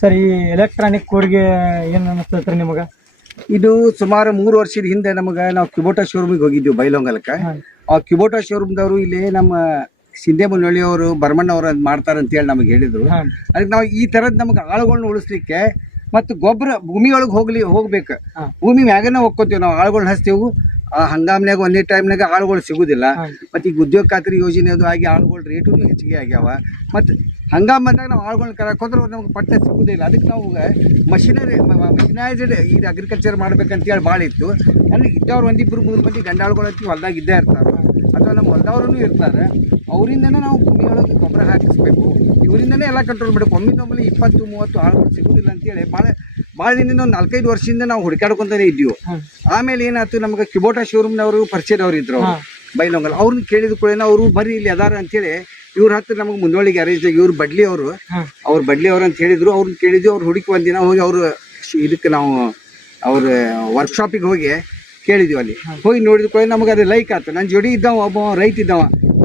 Sir ಈ electronic ಕೊಡುಗೆ ಏನ್ ಅನಿಸ್ತೈತ್ರಿ ನಿಮಗೆ? ಇದು ಸುಮಾರು ಮೂರು ವರ್ಷದ ಹಿಂದೆ ನಮಗೆ ನಾವು ಕ್ಯುಬೋಟಾ ಶೋರೂಮಿಗೆ ಹೋಗಿದ್ವಿ ಬೈಲೊಂಗಲಕ್ಕೆ. ಆ ಕ್ಯುಬೋಟಾ ಶೋರೂಮ್ದವರು ಇಲ್ಲಿ ನಮ್ಮ ಸಿಂಧೆ ಮುನ್ನಳ್ಳಿಯವರು ಬರ್ಮಣ್ಣವರು ಅದ್ ಮಾಡ್ತಾರೆ ಅಂತ ಹೇಳಿ ನಮಗೆ ಹೇಳಿದ್ರು. ಅದಕ್ಕೆ ನಾವು ಈ ತರದ್ ನಮಗೆ ಆಳುಗಳನ್ನ ಉಳಿಸ್ಲಿಕ್ಕೆ ಮತ್ತು ಗೊಬ್ಬರ ಭೂಮಿ ಒಳಗೆ ಹೋಗ್ಲಿ ಹೋಗ್ಬೇಕು. ಭೂಮಿ ಮ್ಯಾಗನ ಹೋಗ್ಕೋತೀವಿ ನಾವು ಆಳುಗಳನ್ನ ಹಚ್ತೀವಿ. ಆ ಹಂಗಾಮ್ನ್ಯಾಗ ಒಂದೇ ಟೈಮ್ನಾಗ ಆಳುಗಳು ಸಿಗುದಿಲ್ಲ. ಮತ್ತು ಈಗ ಉದ್ಯೋಗ ಖಾತ್ರಿ ಯೋಜನೆ ಅದು ಆಗಿ ಆಳುಗಳ ರೇಟು ಹೆಚ್ಚಿಗೆ ಆಗ್ಯಾವ. ಮತ್ತು ಹಂಗಾಮ್ ಬಂದಾಗ ನಾವು ಆಳುಗಳನ್ನ ಕರಕ್ ಹೋದ್ರೆ ಅವ್ರು ನಮ್ಗೆ ಪಟ್ಟ ಸಿಗುದಿಲ್ಲ ಅದಕ್ಕೆ ನಾವು ಮಷಿನರಿ ಮಷಿನೈಸ್ಡ್ ಇದು ಅಗ್ರಿಕಲ್ಚರ್ ಮಾಡ್ಬೇಕಂತೇಳಿ ಭಾಳ ಇತ್ತು. ನನಗೆ ಇದ್ದವ್ರು ಒಂದಿಬ್ಬರು ಮೂರು ಮಂದಿ ಗಂಡಾಳುಗಳು ಅಂತ ಹೊಲ್ದಾಗ ಇದ್ದೇ ಇರ್ತಾರೆ. ಅಥವಾ ನಮ್ಮ ಹೊಲ್ದವ್ರೂ ಇರ್ತಾರೆ. ಅವರಿಂದನೇ ನಾವು ಭೂಮಿ ಒಳಗೆ ಗೊಬ್ಬರ ಹಾಕಿಸ್ಬೇಕು. ಇವರಿಂದನೇ ಎಲ್ಲ ಕಂಟ್ರೋಲ್ ಮಾಡಬೇಕು. ಒಮ್ಮೆ ನಮ್ಮಲ್ಲಿ ಇಪ್ಪತ್ತು ಮೂವತ್ತು ಆಳುಗಳು ಸಿಗುದಿಲ್ಲ ಅಂತೇಳಿ ಭಾಳ ಭಾಳ ದಿನದಿಂದ ಒಂದು ನಾಲ್ಕೈದು ವರ್ಷದಿಂದ ನಾವು ಹುಡುಕಾಡ್ಕೊಂತಾನೆ ಇದ್ದೀವಿ. ಆಮೇಲೆ ಏನಾಯ್ತು ನಮಗೆ ಕಿಬೋಟಾ ಶೋರೂಮ್ನವರು ಪರಿಚಯದವ್ರು ಇದ್ರು. ಬೈಲೊಂಗಲ್. ಅವ್ರನ್ನ ಕೇಳಿದ ಕೂಡ ಅವರು ಬರಿ ಇಲ್ಲಿ ಅದಾರ ಅಂತೇಳಿ ಇವ್ರ ಹತ್ರ ನಮಗೆ ಮುಂದೋಳಿಗೆ ಅರೇಂಜ್ ಇವ್ರು ಬಡ್ಲಿ ಅವರು. ಅವ್ರು ಬಡ್ಲಿ ಅವ್ರು ಅಂತ ಹೇಳಿದ್ರು. ಅವ್ರನ್ನ ಕೇಳಿದ್ವಿ ಅವ್ರು ಹುಡುಕಿ ಒಂದಿನ ಹೋಗಿ ಅವರು ಇದಕ್ಕೆ ನಾವು ಅವ್ರ ವರ್ಕ್ಶಾಪಿಗೆ ಹೋಗಿ ಕೇಳಿದ್ವಿ ಅಲ್ಲಿ. ಹೋಗಿ ನೋಡಿದ ಕೂಡ ನಮಗೆ ಅದು ಲೈಕ್ ಆಯ್ತು ನನ್ನ ಜೋಡಿ ಇದ್ದಾವ ಒಬ್ಬ ರೈತ ಇದ್ದಾವ.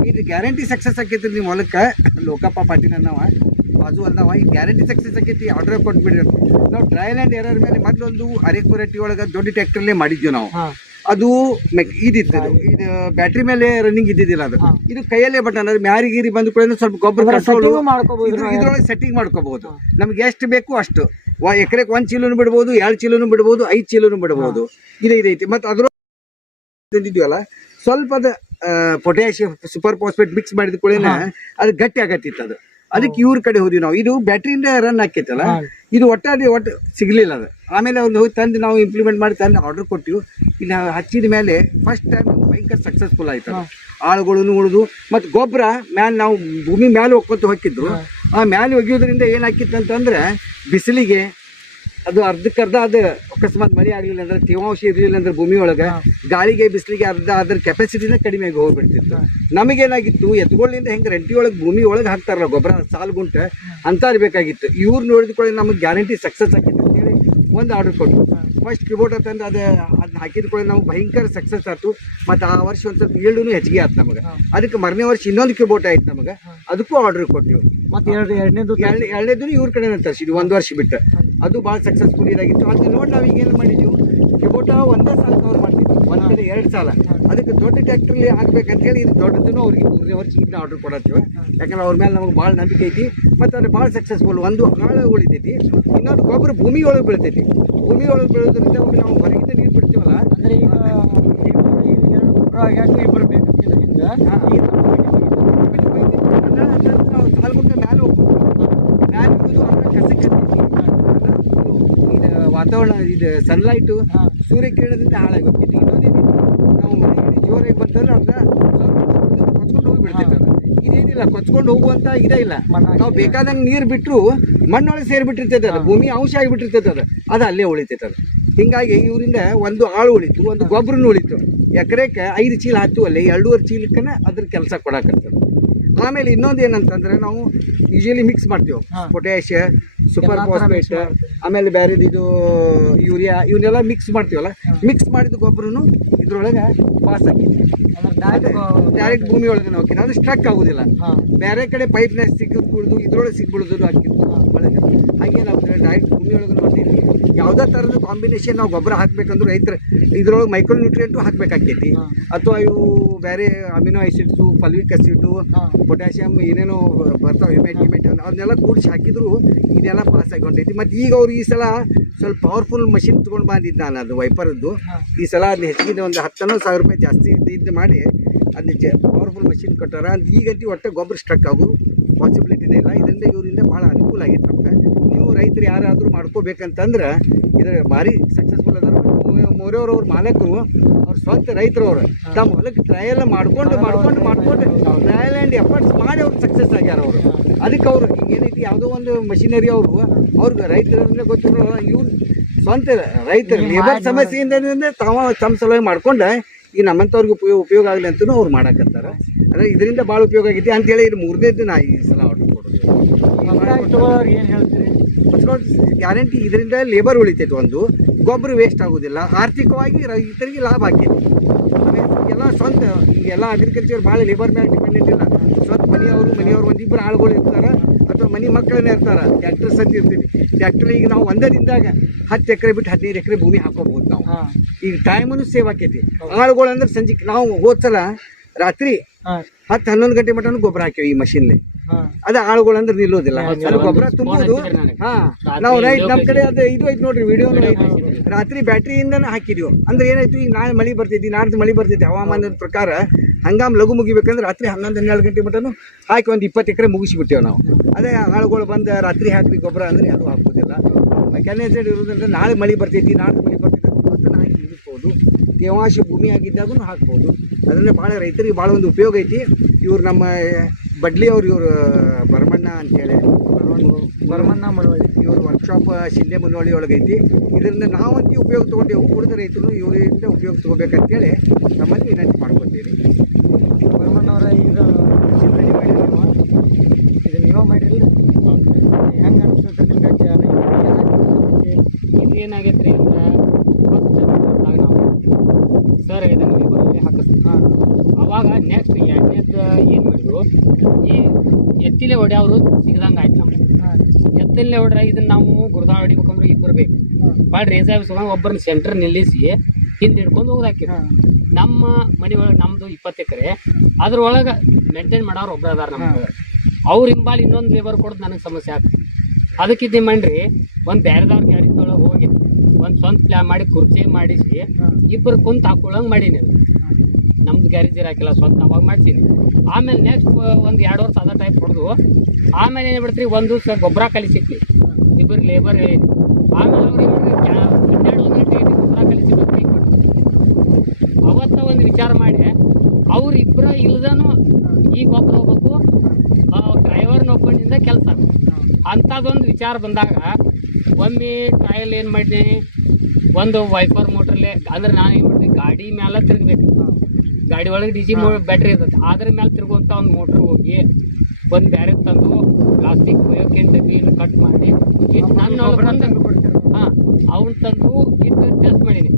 ಇದು ಗ್ಯಾರಂಟಿ ಸಕ್ಸಸ್ ಆಕೈತಿ ನಿಮ್ಮ ಹೊಲಕ್ಕೆ. ಲೋಕಪ್ಪ ಪಾಟೀಲ್ ಅನ್ನವ. ಬಾಜು ಅಲ್ದವ ಈ ಗ್ಯಾರಂಟಿ ಸಕ್ಸಸ್ ಆಗೈತಿ ಆರ್ಡರ್ ಕೊಟ್ಬಿಡ್ರಿ. ನಾವು ಟ್ರಯಲ್ ಆ್ಯಂಡ್ ಎರರ್ ಮೇಲೆ ಮೊದಲೊಂದು ಅರೆಕುರಟ್ಟಿ ಒಳಗೆ ದೊಡ್ಡ ಟ್ರ್ಯಾಕ್ಟರ್ಲೇ ಮಾಡಿದ್ವಿ ನಾವು. ಅದು ಇದಿತ್ತು ಇದು. ಬ್ಯಾಟ್ರಿ ಮೇಲೆ ರನ್ನಿಂಗ್ ಇದ್ದಿದ್ದಿಲ್ಲ ಅದು. ಇದು ಕೈಯಲ್ಲೇ ಬಟನ್ ಅದು ಮ್ಯಾರಿ ಗೀರಿ ಬಂದ ಕೂಡ ಸ್ವಲ್ಪ ಗೊಬ್ಬರ ಇದ್ರೊಳಗೆ. ಸೆಟ್ಟಿಂಗ್ ಮಾಡ್ಕೋಬಹುದು ನಮ್ಗೆ ಎಷ್ಟು ಬೇಕು ಅಷ್ಟು. ಎಕರೆಗೆ ಒಂದ್ ಚೀಲನು ಬಿಡ್ಬೋದು ಎರಡು ಚೀಲನು ಬಿಡ್ಬೋದು ಐದು ಚೀಲನು ಬಿಡ್ಬೋದು. ಇದು ಇದೈತಿ ಮತ್ತೆ ಅದ್ರ ತಂದಿದ್ವಲ್ಲ ಸ್ವಲ್ಪ ಅದ ಪೊಟ್ಯಾಷಿಯಂ ಸೂಪರ್ ಫಾಸ್ಫೇಟ್ ಮಿಕ್ಸ್ ಮಾಡಿದ ಕೂಡ ಅದು ಗಟ್ಟಿ ಆಗತ್ತಿತ್ತು ಅದು. ಅದಕ್ಕೆ ಇವ್ರ ಕಡೆ ಹೋದ್ವಿ ನಾವು. ಇದು ಬ್ಯಾಟ್ರಿಯಿಂದ ರನ್ ಹಾಕಿತ್ತಲ್ಲ ಇದು ಒಟ್ಟಾಡಿ ಒಟ್ಟು ಸಿಗ್ಲಿಲ್ಲ ಅದು. ಆಮೇಲೆ ಒಂದು ಹೋಗಿ ತಂದು ನಾವು ಇಂಪ್ಲಿಮೆಂಟ್ ಮಾಡಿ ತಂದು ಆರ್ಡರ್ ಕೊಟ್ಟಿವಿ. ಇಲ್ಲಿ ಹಚ್ಚಿದ ಮೇಲೆ ಫಸ್ಟ್ ಟೈಮ್ ಭಯಂಕರ ಸಕ್ಸಸ್ಫುಲ್ ಆಯ್ತು. ಆಳುಗಳನ್ನು ಉಳಿದು ಮತ್ತು ಗೊಬ್ಬರ ಮ್ಯಾಲೆ ನಾವು ಭೂಮಿ ಮ್ಯಾಲೆ ಹೋಗ್ಕೊತ ಹಾಕಿದ್ರು. ಆ ಮ್ಯಾಲೆ ಒಗೆಯೋದ್ರಿಂದ ಏನಾಕಿತ್ತು ಅಂತಂದ್ರೆ ಬಿಸಿಲಿಗೆ ಅದು ಅರ್ಧಕ್ಕರ್ಧ ಅದು ಅಕಸ್ಮಾತ್ ಮಳೆ ಆಗಲಿಲ್ಲ ಅಂದ್ರೆ ತೇವಾಂಶ ಇರಲಿಲ್ಲ ಅಂದ್ರೆ ಭೂಮಿ ಒಳಗೆ ಗಾಳಿಗೆ ಬಿಸಿಲಿಗೆ ಅರ್ಧ ಅದ್ರ ಕೆಪಾಸಿಟಿನ ಕಡಿಮೆ ಆಗಿ ಹೋಗ್ಬಿಡ್ತಿತ್ತು. ನಮಗೇನಾಗಿತ್ತು ಎತ್ಗೊಳ್ಳಿಂದ ಹೆಂಗೆ ರೆಂಟಿ ಒಳಗೆ ಭೂಮಿ ಒಳಗೆ ಹಾಕ್ತಾರಲ್ಲ ಗೊಬ್ಬರ ಸಾಲು ಗುಂಟ ಅಂತ ಇರಬೇಕಾಗಿತ್ತು ಇವ್ರು ನೋಡಿದ್ಕೊಳ್ಳಿ ನಮಗೆ ಗ್ಯಾರಂಟಿ ಸಕ್ಸಸ್ ಆಗಿತ್ತು ಅಂತೇಳಿ ಒಂದು ಆರ್ಡರ್ ಕೊಟ್ಟು ಫಸ್ಟ್ ಕಿಬೋಟ ಅಂತಂದ್ರೆ ಅದು ಅದನ್ನ ಹಾಕಿದ ಕೂಡ ನಾವು ಭಯಂಕರ ಸಕ್ಸಸ್ ಆಯ್ತು. ಮತ್ತು ಆ ವರ್ಷ ಒಂದು ಸ್ವಲ್ಪ ಈಲ್ಡುನು ಹೆಚ್ಚಿಗೆ ಆಯ್ತು ನಮಗೆ. ಅದಕ್ಕೆ ಮರನೇ ವರ್ಷ ಇನ್ನೊಂದು ಕ್ಯೂಬೋಟ್ ಆಯ್ತು ನಮಗೆ. ಅದಕ್ಕೂ ಆರ್ಡರ್ ಕೊಟ್ಟಿವಿ ಮತ್ತೆ ಎರಡು ಎರಡನೇದು ಎರಡನೇ ಎರಡನೇದು ಇವ್ರ ಕಡೆ ತರಿಸಿದ್ವಿ ಒಂದು ವರ್ಷ ಬಿಟ್ಟು. ಅದು ಭಾಳ ಸಕ್ಸಸ್ಫುಲ್ ಇದಾಗಿತ್ತು. ಅದನ್ನ ನೋಡಿ ನಾವು ಈಗೇನು ಮಾಡಿದ್ದೀವಿ ಮಾಡಿದ್ವಿ? ಕಿಬೋಟ ಒಂದೇ ಸಾಲ ಕವರ್ ಮಾಡ್ತಿದ್ವಿ. ಒಂದು ಕಡೆ ಎರಡು ಸಾಲ. ಅದಕ್ಕೆ ದೊಡ್ಡ ಟ್ಯಾಕ್ಟ್ರಲ್ಲಿ ಹಾಕ್ಬೇಕಂತ ಹೇಳಿ ಇದು ದೊಡ್ಡದನ್ನು ಅವ್ರಿಗೆ ಮೂರನೇ ವರ್ಷ ಇದನ್ನ ಆರ್ಡರ್ ಕೊಡತ್ತೀವಿ. ಯಾಕಂದ್ರೆ ಅವ್ರ ಮೇಲೆ ನಮಗೆ ಭಾಳ ನಂಬಿಕೆ ಐತಿ. ಮತ್ತು ಅದು ಭಾಳ ಸಕ್ಸಸ್ಫುಲ್ ಒಂದು ಆಳು ಉಳಿತೈತಿ. ಇನ್ನೊಂದು ಗೊಬ್ಬರ ಭೂಮಿ ಒಳಗೆ ಬೀಳ್ತೈತಿ. ಭೂಮಿ ಒಳಗೆ ಬೀಳೋದ್ರಿಂದ ಅವ್ರಿಗೆ ನಾವು ಹೊರಗಿಂದ ನೀರು ಬಿಡ್ತೀವಲ್ಲ? ಅಂದರೆ ಈಗ ಬರಬೇಕು ಇಬ್ಬರು ಹಿಂದ ನಾವು ಸಾಲ್ಗುಂಟ ಮ್ಯಾಲೆ ಹೋಗ್ಬೋದು ಮ್ಯಾಲೆ ಹೋಗೋದು ಆಮೇಲೆ ಕಸಕ್ಕೆ ಇದು ವಾತಾವರಣ ಇದು ಸನ್ಲೈಟು ಹಾ. ಸೂರ್ಯ ಕಿರಣದಿಂದ ಹಾಳಾಗಿ ಹೋಗ್ತಿತ್ತು ಇನ್ನೊಂದೇನು ನಾವು ಮನೆಯಲ್ಲಿ ಜೋರಾಗಿ ಬಂತಂದ್ರೆ ಅದನ್ನ ಸ್ವಲ್ಪ ಕೊಚ್ಕೊಂಡು ಹೋಗಿ ಬಿಡ್ತೈತೆ ಅದು. ಇದೇನಿಲ್ಲ ಕೊಚ್ಕೊಂಡು ಹೋಗುವಂತ ಇದೇ ಇಲ್ಲ. ನಾವು ಬೇಕಾದಂಗೆ ನೀರು ಬಿಟ್ಟರು ಮಣ್ಣೊಳಗೆ ಸೇರಿಬಿಟ್ಟಿರ್ತೈತೆ ಅದು ಭೂಮಿ ಅಂಶ ಆಗಿಬಿಟ್ಟಿರ್ತೈತೆ ಅದು. ಅದು ಅಲ್ಲೇ ಉಳಿತೈತೆ ಅದು. ಹಿಂಗಾಗಿ ಇವರಿಂದ ಒಂದು ಆಳು ಉಳಿತು ಒಂದು ಗೊಬ್ಬರನು ಉಳಿತು. ಎಕರೆಕ್ಕೆ ಐದು ಚೀಲ ಹತ್ತು ಅಲ್ಲೇ ಎರಡೂವರೆ ಚೀಲಕ್ಕನ ಅದ್ರ ಕೆಲಸ ಕೊಡಕತ್ತದ. ಆಮೇಲೆ ಇನ್ನೊಂದು ಏನಂತಂದ್ರೆ ನಾವು ಯೂಶಲಿ ಮಿಕ್ಸ್ ಮಾಡ್ತೀವಿ. ಪೊಟ್ಯಾಷ ಸೂಪರ್ ಫಾಸ್ಫೇಟ್ ಆಮೇಲೆ ಬೇರೆದು ಇದು ಯೂರಿಯಾ ಇವನ್ನೆಲ್ಲ ಮಿಕ್ಸ್ ಮಾಡ್ತೀವಲ್ಲ? ಮಿಕ್ಸ್ ಮಾಡಿದ ಗೊಬ್ಬರನು ಇದ್ರೊಳಗೆ ಪಾಸ್ ಆಗಿದೆ ಡೈರೆಕ್ಟ್ ಭೂಮಿ ಒಳಗೆ ನಾವು ಅದು ಸ್ಟ್ರಕ್ ಆಗೋದಿಲ್ಲ. ಬೇರೆ ಕಡೆ ಪೈಪ್ನಾಗ ಸಿಕ್ಕಿಬಿಡುದು ಇದ್ರೊಳಗೆ ಸಿಕ್ಬಿಡುದು ಹಾಕಿದ್ದು ಒಳಗೆ ಹಾಗೆ ನಾವು ಡೈರೆಕ್ಟ್ ಭೂಮಿ ಒಳಗೆ ನೋಡ್ತೀವಿ ಯಾವುದೇ ಥರದ ಕಾಂಬಿನೇಷನ್ ನಾವು ಗೊಬ್ಬರ ಹಾಕ್ಬೇಕಂದ್ರೆ ರೈತರ ಇದ್ರೊಳಗೆ ಮೈಕ್ರೋ ನ್ಯೂಟ್ರಿಯೆಂಟು ಹಾಕ್ಬೇಕಾಗ್ತೈತಿ ಅಥವಾ ಇವು ಬೇರೆ amino acids fulvic acid. Potassium ಏನೇನೋ ಬರ್ತಾವೆ ಹಿಮೆಟ್ ಹಿಮೆಟ್ ಅದನ್ನೆಲ್ಲ ಕೂಡಿಸಿ ಹಾಕಿದ್ರು ಇದೆಲ್ಲ ಪಾಸ್ ಆಗಿ ಹೊಂಟೈತಿ ಮತ್ತು ಈಗ ಅವ್ರು ಈ ಸಲ ಸ್ವಲ್ಪ ಪವರ್ಫುಲ್ ಮಷಿನ್ ತೊಗೊಂಡು ಬಂದಿದ್ದು ನಾನು ಅದು ವೈಪರದ್ದು ಈ ಸಲ ಅದನ್ನ ಹೆಚ್ಚಿಗೆ ಒಂದು ಹತ್ತನೋ ಸಾವಿರ ರೂಪಾಯಿ ಜಾಸ್ತಿ ಇದ್ದು ಮಾಡಿ ಅದನ್ನ ಜ ಪವರ್ಫುಲ್ ಮಷಿನ್ ಕೊಟ್ಟಾರ. ಈಗ ಈಗಂತೂ ಒಟ್ಟೆ ಗೊಬ್ಬರ ಸ್ಟ್ರಕ್ ಆಗೋ. ಪಾಸಿಬಿಲಿಟಿನೇ ಇಲ್ಲ. ಇದರಿಂದ ಇವರಿಂದ ಭಾಳ ಅನುಕೂಲ ಆಗಿತ್ತು ನಮ್ಗೆ. ರೈತರು ಯಾರಾದರೂ ಮಾಡ್ಕೋಬೇಕಂತಂದ್ರೆ ಇದು ಭಾರಿ ಸಕ್ಸಸ್ಫುಲ್ ಅದಾರ. ಮೋರೆಯವ್ರ ಅವ್ರ ಮಾಲಕರು ಅವ್ರ ಸ್ವಂತ ರೈತರು ಅವರು ತಮ್ಮ ಹೊಲಕ್ಕೆ ಟ್ರಯಲ್ ಮಾಡ್ಕೊಂಡು ಮಾಡ್ಕೊಂಡು ಮಾಡ್ಕೊಂಡು ಟ್ರಯಲ್ ಆ್ಯಂಡ್ ಎಫರ್ಟ್ಸ್ ಮಾಡಿ ಅವ್ರು ಸಕ್ಸಸ್ ಆಗ್ಯಾರ ಅವರು. ಅದಕ್ಕೆ ಅವರು ಏನೈತಿ ಯಾವುದೋ ಒಂದು ಮಷಿನರಿ ಅವರು ಅವ್ರಿಗೆ ರೈತರನ್ನ ಗೊತ್ತಿರೋ ಇವ್ರು ಸ್ವಂತ ರೈತರು ಲೇಬರ್ ಸಮಸ್ಯೆಯಿಂದ ತಾವ ತಮ್ಮ ಸಲುವಾಗಿ ಮಾಡ್ಕೊಂಡು ಈಗ ನಮ್ಮಂಥವ್ರಿಗೆ ಉಪಯೋಗ ಉಪಯೋಗ ಆಗಲಿ ಅಂತಲೂ ಅವ್ರು ಮಾಡಕತ್ತಾರ. ಅಂದರೆ ಇದರಿಂದ ಭಾಳ ಉಪಯೋಗ ಆಗೈತಿ ಅಂತೇಳಿ ಇದು ಮೂರನೇ ದಿನ ಈ ಸಲ ಆರ್ಡರ್ ಕೊಡೋದು. ಏನು ಹೇಳ್ತೀರಿ? ಗ್ಯಾರಂಟಿ ಇದರಿಂದ ಲೇಬರ್ ಉಳಿತೈತೆ ಒಂದು. ಗೊಬ್ಬರ ವೇಸ್ಟ್ ಆಗೋದಿಲ್ಲ. ಆರ್ಥಿಕವಾಗಿ ರೈತರಿಗೆ ಲಾಭ ಆಗ್ತೈತಿ. ಎಲ್ಲ ಸ್ವಂತ ಈಗೆಲ್ಲ ಅಗ್ರಿಕಲ್ಚರ್ ಭಾಳ ಲೇಬರ್ ಮೇಲೆ ಡಿಪೆಂಡೆಂಟ್ ಇಲ್ಲ. ಸ್ವಂತ ಮನೆಯವರು ಮನೆಯವರು ಒಂದಿಬ್ಬರು ಆಳುಗಳು ಇರ್ತಾರೆ ಅಥವಾ ಮನೆ ಮಕ್ಕಳನ್ನ ಇರ್ತಾರೆ. ಟ್ಯಾಕ್ಟರ್ ಸತಿ ಇರ್ತೀವಿ. ಟ್ಯಾಕ್ಟರ್ ಈಗ ನಾವು ಒಂದೇ ದಿನದಾಗ ಹತ್ತು ಎಕರೆ ಬಿಟ್ಟು ಹದಿನೈದು ಎಕರೆ ಭೂಮಿ ಹಾಕೋಬಹುದು ನಾವು. ಈಗ ಟೈಮನ್ನು ಸೇವ್ ಆಕೈತಿ. ಆಳುಗಳು ಅಂದ್ರೆ ಸಂಜೆ ನಾವು ಹೋದ್ಸಲ ರಾತ್ರಿ ಹತ್ತು ಹನ್ನೊಂದು ಗಂಟೆ ಮಟನು ಗೊಬ್ಬರ ಹಾಕ್ಯವಿ ಈ ಮಷಿನ್ಲಿ ಅದ ಆಳುಗಳು ಅಂದ್ರೆ ನಿಲ್ಲೋದಿಲ್ಲ. ಅದು ಗೊಬ್ಬರ ತುಂಬೋದು ಹಾ ನಾವು ರೈಟ್ ನಮ್ಮ ಕಡೆ. ಅದು ಇದು ಐತಿ ನೋಡ್ರಿ ವಿಡಿಯೋ ಐತಿ. ರಾತ್ರಿ ಬ್ಯಾಟ್ರಿಯಿಂದನೇ ಹಾಕಿದೀವಿ. ಅಂದ್ರೆ ಏನಾಯ್ತು ಈಗ ನಾಳೆ ಮಳಿ ಬರ್ತೈತಿ ನಾಡ್ದು ಮಳಿ ಬರ್ತೈತಿ ಹವಾಮಾನದ ಪ್ರಕಾರ ಹಂಗಾಮ್ ಲಘು ಮುಗಿಬೇಕಂದ್ರೆ ರಾತ್ರಿ ಹನ್ನೊಂದು ಹನ್ನೆರಡು ಗಂಟೆ ಮಟನು ಹಾಕಿ ಒಂದು ಇಪ್ಪತ್ತು ಎಕರೆ ಮುಗಿಸಿಬಿಟ್ಟೇವೆ ನಾವು. ಅದೇ ಆಳುಗಳು ಬಂದು ರಾತ್ರಿ ಹಾಕಿ ಗೊಬ್ಬರ ಅಂದ್ರೆ ಯಾರು ಹಾಕೋದಿಲ್ಲ. ಮೆಕ್ಯಾನೈಸೆಡ್ ಇರೋದ್ರಿಂದ ನಾಳೆ ಮಳಿ ಬರ್ತೈತಿ ನಾಡ್ದು ಮಳಿ ಬರ್ತೈತಿ ಹಾಕಿ ಇಳಿಸ್ಬೋದು ತೇವಾಂಶ ಭೂಮಿ ಆಗಿದ್ದಾಗೂ ಹಾಕ್ಬೋದು. ಅದರಿಂದ ಭಾಳ ರೈತರಿಗೆ ಭಾಳ ಒಂದು ಉಪಯೋಗ ಐತಿ. ಇವ್ರು ನಮ್ಮ ಬಡ್ಲಿ ಅವ್ರು ಇವರು ಭರಮಣ್ಣ ಅಂತೇಳಿ ಭರಮಣ್ಣ ಮಳವಳ್ಳಿ ಇವ್ರ ವರ್ಕ್ಶಾಪ್ ಶಿಲ್ಲೆ ಮನವಳ್ಳಿ ಒಳಗೆ ಐತಿ ಇದರಿಂದ ನಾವಂತೂ ಉಪಯೋಗ ತೊಗೊಂಡೇವು ಉಳಿದ ರೈತರು ಇವರಿಂದ ಉಪಯೋಗ ತೊಗೋಬೇಕಂತೇಳಿ ನಮ್ಮಲ್ಲಿ ವಿನಂತಿ ಮಾಡ್ಕೊತೀವಿ. ಭರಮಣ್ಣವರ ಈಗ ಮಿಷಿನ್ ರೆಡಿ ಮಾಡಿರಿ ನೀವು ಇದು ನೀವೇ ಮಾಡಿರಲಿಲ್ಲ ಹೆಂಗೆ ಅನಿಸ್ತೈತೆ ನಿಮಗೆ ಇದು ಇದು ಏನಾಗೈತ್ರಿ ಅಂದ್ರೆ ಫಸ್ಟ್ ನಾವು. ಸರ್ ಇದನ್ನು ಹಾಕಿಸ್ತೀವಿ. ಹಾಂ. ಅವಾಗ ನೆಕ್ಸ್ಟ್ ಎರಡನೇದು ಮಾಡಿದ್ರು. ಈ ಎತ್ತಿಲೆ ಹೊಡೆಯವರು ಸಿಗದಂಗೆ ಆಯ್ತು ನಮ್ಗೆ. ಎತ್ತಿಲೆ ಹೊಡ್ರೆ ಇದನ್ನ ನಾವು ಗುರ್ದಾ ಹೊಡಿಬೇಕಂದ್ರೆ ಇಬ್ಬರು ಬೇಕು. ಭಾಳ ರೇಸ್ ಆಫೀಸ್ಕೊಂಡು ಒಬ್ಬರನ್ನ ಸೆಂಟರ್ ನಿಲ್ಲಿಸಿ ಹಿಂದೆ ಹಿಡ್ಕೊಂಡು ಹೋಗ್ದಾಕಿರಿ ನಮ್ಮ ಮನೆ ಒಳಗೆ ನಮ್ಮದು ಇಪ್ಪತ್ತು ಎಕರೆ. ಅದ್ರೊಳಗೆ ಮೇಂಟೈನ್ ಮಾಡೋರು ಒಬ್ರು ಅದಾರ ನಮ್ಮ ಅವ್ರ ಹಿಂಬಾಲ್ ಇನ್ನೊಂದು ಲೇಬರ್ ಕೊಡೋದು ನನಗೆ ಸಮಸ್ಯೆ ಆಗ್ತದೆ ಅದಕ್ಕಿದ್ದೆ ಮಾಡ್ರಿ ಒಂದು ಬೇರೆದವ್ರ ಗ್ಯಾರೇಜ್ದೊಳಗೆ ಹೋಗಿ ಒಂದು ಸ್ವಂತ ಪ್ಲ್ಯಾನ್ ಮಾಡಿ ಕುರ್ಚಿ ಮಾಡಿಸಿ ಇಬ್ಬರು ಕುಂತು ಹಾಕೊಳ್ಳಂಗೆ ಮಾಡೀನಿ ನಮ್ದು ಗ್ಯಾರೇಜ್ ಇರಾಕಿಲ್ಲ, ಸ್ವಂತ ಅವಾಗ ಮಾಡ್ತೀನಿ ಆಮೇಲೆ ನೆಕ್ಸ್ಟ್ ಒಂದು ಎರಡು ವರ್ಷ ಅದ ಟೈಪ್ ಹೊಡೆದು, ಆಮೇಲೆ ಏನು ಬಿಡ್ತೀರಿ ಒಂದು ದಿವಸ ಗೊಬ್ಬರ ಕಲಿಸಿದ್ವಿ. ಇಬ್ಬರು ಲೇಬರ್ ಆಮೇಲೆ ಅವ್ರು ಹನ್ನೆರಡು ಒಂದು ಗಂಟೆ ಗೊಬ್ಬರ ಕಲಿಸಿ ಅವತ್ತ ಒಂದು ವಿಚಾರ ಮಾಡಿ, ಅವ್ರು ಇಬ್ಬರ ಇಲ್ದನು ಈ ಗೊಬ್ಬರ ಹೋಗ್ಬೇಕು ಡ್ರೈವರ್ನ ಒಬ್ಬನಿಂದ ಕೆಲಸ. ಅಂಥದ್ದೊಂದು ವಿಚಾರ ಬಂದಾಗ, ಒಮ್ಮೆ ಟ್ರಯಲ್ ಏನು ಮಾಡಿದ್ದೀನಿ ಒಂದು ವೈಪರ್ ಮೋಟ್ರಲ್ಲೇ ಅಂದ್ರೆ ನಾನು ಏನು ಮಾಡಿದೆ ಗಾಡಿ ಮೇಲೆ ತಿರುಗಬೇಕು. ಗಾಡಿ ಒಳಗೆ ಡಿಜಿ ಬ್ಯಾಟ್ರಿ ಇರ್ತದೆ ಅದ್ರ ಮೇಲೆ ತಿರುಗುವಂತ ಒಂದು ಮೋಟ್ರ್ ಹೋಗಿ ಒಂದು ಬ್ಯಾರೆ ತಂದು ಪ್ಲಾಸ್ಟಿಕ್ ಬಯೋಕೆನ್ ಡಬ್ಬಿಯನ್ನು ಕಟ್ ಮಾಡಿ ಹಾಂ ಅವ್ನು ತಂದು ಇಟ್ಟು ಟೆಸ್ಟ್ ಮಾಡೀನಿ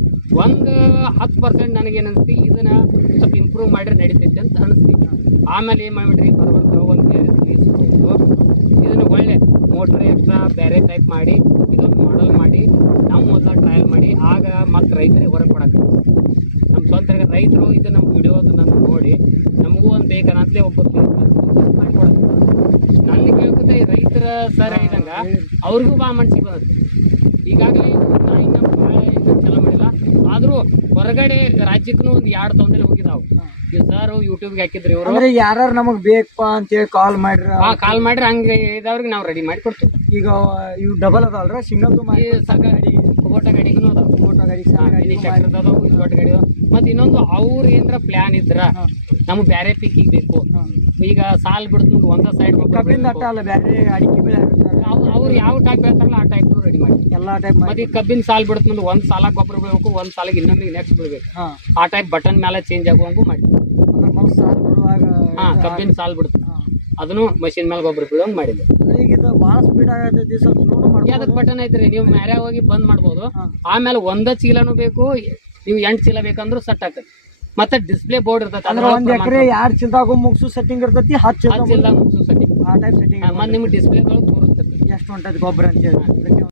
ಒಂದು ಹತ್ತು ಪರ್ಸೆಂಟ್ ನನಗೇನು ಅನಿಸ್ತಿ ಇದನ್ನು ಸ್ವಲ್ಪ ಇಂಪ್ರೂವ್ ಮಾಡಿದ್ರೆ ನಡೀತೈತೆ ಅಂತ ಅನಿಸ್ತಿ. ಆಮೇಲೆ ಏನು ಮಾಡ್ಬಿಡ್ರಿ ಬರ್ಬರ್ತ ಒಂದು ಇದನ್ನು ಒಳ್ಳೆ ಮೋಟ್ರ್ ಎಕ್ಸ್ಟ್ರಾ ಬೇರೆ ಟೈಪ್ ಮಾಡಿ ಇದೊಂದು ಮಾಡಲ್ ಮಾಡಿ ನಾವು ಮೊದಲ ಟ್ರಯಲ್ ಮಾಡಿ ಆಗ ಮತ್ತೆ ರೈತರಿಗೆ ಹೊರಗೆ ಕೊಡಕ್ಕೆ ಸ್ವಂತ ರೈತರು ಇದು ನಮ್ಮ ವಿಡಿಯೋದು ನಾನು ನೋಡಿ ನಮಗೂ ಒಂದು ಬೇಕನ್ನಂತಲೇ ಒಬ್ಬರು ಮಾಡಿಕೊಡೋದು ನನ್ನ ಈ ರೈತರ ಸರ್ ಇದ್ದಂಗೆ ಅವ್ರಿಗೂ ಬಾ ಮನ್ಸಿಗೆ ಬರುತ್ತೆ ಈಗಾಗಲೇ ನಾ ಇನ್ನೂ ಭಾಳ ಚಲೋ ಮಾಡಿಲ್ಲ. ಆದರೂ ಹೊರಗಡೆ ರಾಜ್ಯಕ್ಕೂ ಒಂದು ಎರಡು ತೊಂದರೆ ಹೋಗಿದಾವು. ಈ ಸರ್ ಯೂಟ್ಯೂಬ್ಗೆ ಹಾಕಿದ್ರು ಇವರು. ಅಂದ್ರೆ ಯಾರು ನಮಗ್ ಬೇಕಪ್ಪ ಅಂತೇಳಿ ಕಾಲ್ ಮಾಡ್ರಿ? ಆ ಕಾಲ್ ಮಾಡ್ರಿ ಹಂಗೆ ಇದ್ದವ್ರಿಗೆ ನಾವು ರೆಡಿ ಮಾಡಿ ಕೊಡ್ತೀವಿ. ಈಗ ಇವು ಡಬಲ್ ಅದಾವಲ್ರ? ಸಿಂಗಲ್ದು ಮಾಡಿ ಸಗ ಗಾಡಿ. ಕುಬೋಟ ಗಾಡಿಗೂ ಅದಾವ. ಫೋಟೋ ಗಾಡಿ ಸಣ್ಣ ಗಾಡಿ ದೊಡ್ಡ ಗಾಡಿ ಮತ್ತು ಇನ್ನೊಂದು ಅವ್ರು ಏನಾರ ಪ್ಲ್ಯಾನ್ ಇದ್ರ. ನಮಗೆ ಬೇರೆ ಪಿಕ್ಕಿಗೆ ಬೇಕು. ಈಗ ಸಾಲ್ ಬಿಡ್ತು ಒಂದ ಸೈಡ್ ಕಬ್ಬಿಂದ ಅಟ್ಟ ಅಲ್ಲ ಬೇರೆ ಅಡಿಕೆ ಬೆಳೆ ಅವ್ರು ಯಾವ ಟೈಪ್ ಹೇಳ್ತಾರಲ್ಲ ಆ ಟೈಪ್ ರೆಡಿ ಮಾಡಿ. ಎಲ್ಲಾ ಟೈಪ್ ಮತ್ತೆ ಕಬ್ಬಿನ ಸಾಲ್ ಬಿಡ್ತು ಒಂದು ಸಾಲ ಗೊಬ್ಬರ ಬೇಕು ಒಂದು ಸಾಲಿಗೆ ಇನ್ನೊಂದು ನೆಕ್ಸ್ಟ್ ಬಿಡ್ಬೇಕು. ಆ ಟೈಪ್ ಬಟನ್ ಮೇಲೆ ಚೇಂಜ್ ಆಗುವಂಗೂ ಮಾಡಿ ಅಂದ್ರೆ ಮೊದ್ಲು ಸಾಲ್ ಬಿಡುವಾಗ ಹಾ ಕಬ್ಬಿನ ಸಾಲ್ ಬಿಡ್ತು. ಅದನ್ನು ಮಷಿನ್ ಮೇಲೆ ಗೊಬ್ಬರ ಬೀಳೋಂಗ್ ಮಾಡಿದ್ವಿ ಈಗ ಇದು ಭಾಳ ಸ್ಪೀಡ್ ಆಗತೈತಿ ಸ್ವಲ್ಪ ಸ್ಲೋನು ಯಾವ್ದಕ್ಕೆ ಮಾಡ್ಬೋದು ಬಟನ್ ಐತ್ರಿ? ನೀವು ಮ್ಯಾರ ಹೋಗಿ ಬಂದ್ ಮಾಡ್ಬೋದು. ಆಮೇಲೆ ಒಂದ ಚೀಲನೂ ಬೇಕು ನೀವು ಎಂಟು ಚೀಲ ಬೇಕಂದ್ರು ಸೆಟ್ ಆಗ್ತದೆ ಮತ್ತೆ ಡಿಸ್ಪ್ಲೇ ಬೋರ್ಡ್ ಇರ್ತೈತಿ ಅಂದ್ರೆ ಒಂದ್ ಎಕರೆ ಎರಡ್ ಚಿಲ್ದಾಗ ಮುಗ್ಸು ಸೆಟ್ಟಿಂಗ್ ಇರ್ತೈತಿ ಹತ್ತು ಚಿಲ್ದಾಗ ಚೀಲ ಮುಗ್ಸು ಸತಿ ಆ ಟೈಪ್ ಸೆಟ್ಟಿಂಗ್ ಮತ್ತೆ ನಿಮ್ಗೆ ಡಿಸ್ಪ್ಲೇಗಳು ತೋರಿಸ್ತದೆ ಎಷ್ಟು ಹೊಂಟೈತಿ ಗೊಬ್ಬರ ಅಂತ ಹೇಳಿ.